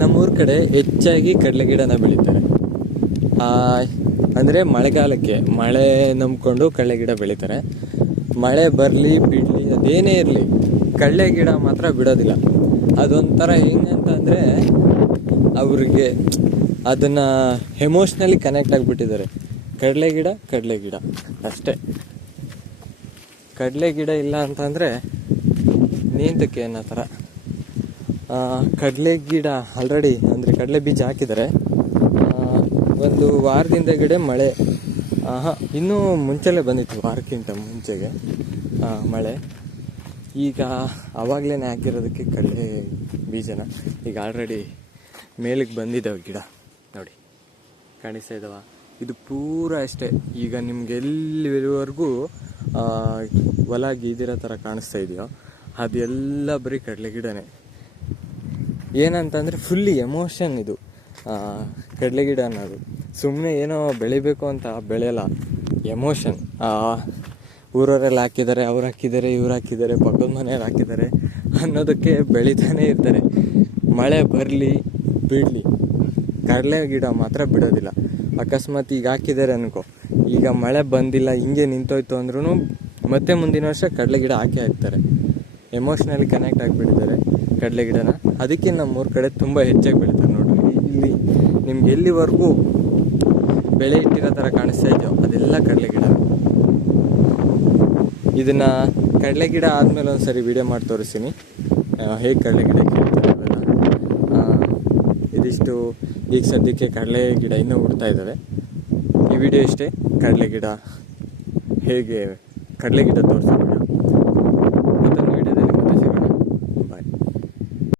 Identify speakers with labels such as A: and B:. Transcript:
A: ನಮ್ಮೂರ ಕಡೆ ಹೆಚ್ಚಾಗಿ ಕಡಲೆ ಗಿಡನ ಬೆಳೀತಾರೆ. ಅಂದರೆ ಮಳೆಗಾಲಕ್ಕೆ ಮಳೆ ನಂಬ್ಕೊಂಡು ಕಡಲೆ ಗಿಡ ಬೆಳೀತಾರೆ. ಮಳೆ ಬರಲಿ, ಬಿಡಲಿ, ಅದೇನೇ ಇರಲಿ, ಕಡಲೆ ಗಿಡ ಮಾತ್ರ ಬಿಡೋದಿಲ್ಲ. ಅದೊಂಥರ ಹೆಂಗಂತಂದರೆ ಅವ್ರಿಗೆ ಅದನ್ನು ಎಮೋಷ್ನಲಿ ಕನೆಕ್ಟ್ ಆಗಿಬಿಟ್ಟಿದ್ದಾರೆ. ಕಡಲೆ ಗಿಡ ಕಡಲೆ ಗಿಡ, ಅಷ್ಟೇ. ಕಡಲೆ ಗಿಡ ಇಲ್ಲ ಅಂತಂದರೆ ನೀಂತಕ್ಕೆ ಅನ್ನೋ ಥರ. ಕಡಲೆ ಗಿಡ ಆಲ್ರೆಡಿ ಅಂದರೆ ಕಡಲೆ ಬೀಜ ಹಾಕಿದ್ದಾರೆ. ಒಂದು ವಾರದಿಂದ ಗಿಡ ಮಳೆ. ಹಾಂ ಇನ್ನೂ ಮುಂಚೆಲೇ ಬಂದಿತ್ತು ವಾರಕ್ಕಿಂತ ಮುಂಚೆಗೆ ಮಳೆ. ಈಗ ಆವಾಗಲೇ ಹಾಕಿರೋದಕ್ಕೆ ಕಡಲೆ ಬೀಜನ. ಈಗ ಆಲ್ರೆಡಿ ಮೇಲಕ್ಕೆ ಬಂದಿದ್ದಾವೆ ಗಿಡ. ನೋಡಿ, ಕಾಣಿಸ್ತಾ ಇದು ಪೂರ ಅಷ್ಟೇ. ಈಗ ನಿಮ್ಗೆ ಎಲ್ಲಿವರೆಗೂ ಹೊಲ ಗೀದಿರೋ ಥರ ಕಾಣಿಸ್ತಾ ಇದೆಯೋ ಅದೆಲ್ಲ ಬರೀ ಕಡಲೆ ಗಿಡನೇ. ಏನಂತಂದರೆ ಫುಲ್ಲಿ ಎಮೋಷನ್ ಇದು. ಕಡಲೆ ಗಿಡ ಅನ್ನೋದು. ಸುಮ್ಮನೆ ಏನೋ ಬೆಳಿಬೇಕು ಅಂತ ಬೆಳೆಯಲ್ಲ ಎಮೋಷನ್ ಊರವರೆಲ್ಲ ಹಾಕಿದ್ದಾರೆ, ಅವ್ರು ಹಾಕಿದ್ದಾರೆ, ಇವ್ರು ಹಾಕಿದ್ದಾರೆ, ಪಕ್ಕದ ಮನೆಯವ್ರು ಹಾಕಿದ್ದಾರೆ ಅನ್ನೋದಕ್ಕೆ ಬೆಳೀತಾನೆ ಇರ್ತಾರೆ. ಮಳೆ ಬರಲಿ, ಬಿಡಲಿ. ಕಡಲೆ ಗಿಡ ಮಾತ್ರ ಬಿಡೋದಿಲ್ಲ. ಅಕಸ್ಮಾತ್ ಈಗ ಹಾಕಿದ್ದಾರೆ ಅನ್ಕೋ. ಈಗ ಮಳೆ ಬಂದಿಲ್ಲ, ಹಿಂಗೆ ನಿಂತೋಯ್ತು ಅಂದ್ರೂ ಮತ್ತೆ ಮುಂದಿನ ವರ್ಷ ಕಡಲೆ ಗಿಡ ಹಾಕಿ ಹಾಕ್ತಾರೆ. ಎಮೋಷ್ನಲಿ ಕನೆಕ್ಟ್ ಆಗಿಬಿಟ್ಟಿದ್ದಾರೆ ಕಡಲೆ ಗಿಡನ. ಅದಕ್ಕೆ ನಮ್ಮೂರ ಕಡೆ ತುಂಬ ಹೆಚ್ಚಾಗಿ ಬೆಳೀತಾರೆ ನೋಡಿರಿ. ಇಲ್ಲಿ ನಿಮ್ಗೆ ಎಲ್ಲಿವರೆಗೂ ಬೆಳೆ ಇಟ್ಟಿರೋ ಥರ ಕಾಣಿಸ್ತಾ ಇದೆಯೋ ಅದೆಲ್ಲ ಕಡಲೆ ಗಿಡ. ಇದನ್ನ ಕಡಲೆ ಗಿಡ ಆದಮೇಲೆ ಒಂದ್ಸರಿ ವಿಡಿಯೋ ಮಾಡಿ ತೋರಿಸ್ತೀನಿ. ಹೇಗೆ ಕಡಲೆ ಗಿಡ ಇದಿಷ್ಟು ಈಗ ಸದ್ಯಕ್ಕೆ ಕಡಲೆ ಗಿಡ ಇನ್ನೂ ಹುಡ್ತಾ ಇದ್ದಾವೆ ಈ ವಿಡಿಯೋ ಇಷ್ಟೇ ಕಡಲೆ ಗಿಡ. ಹೇಗೆ ಕಡಲೆ ಗಿಡ ತೋರಿಸ್ತೀನಿ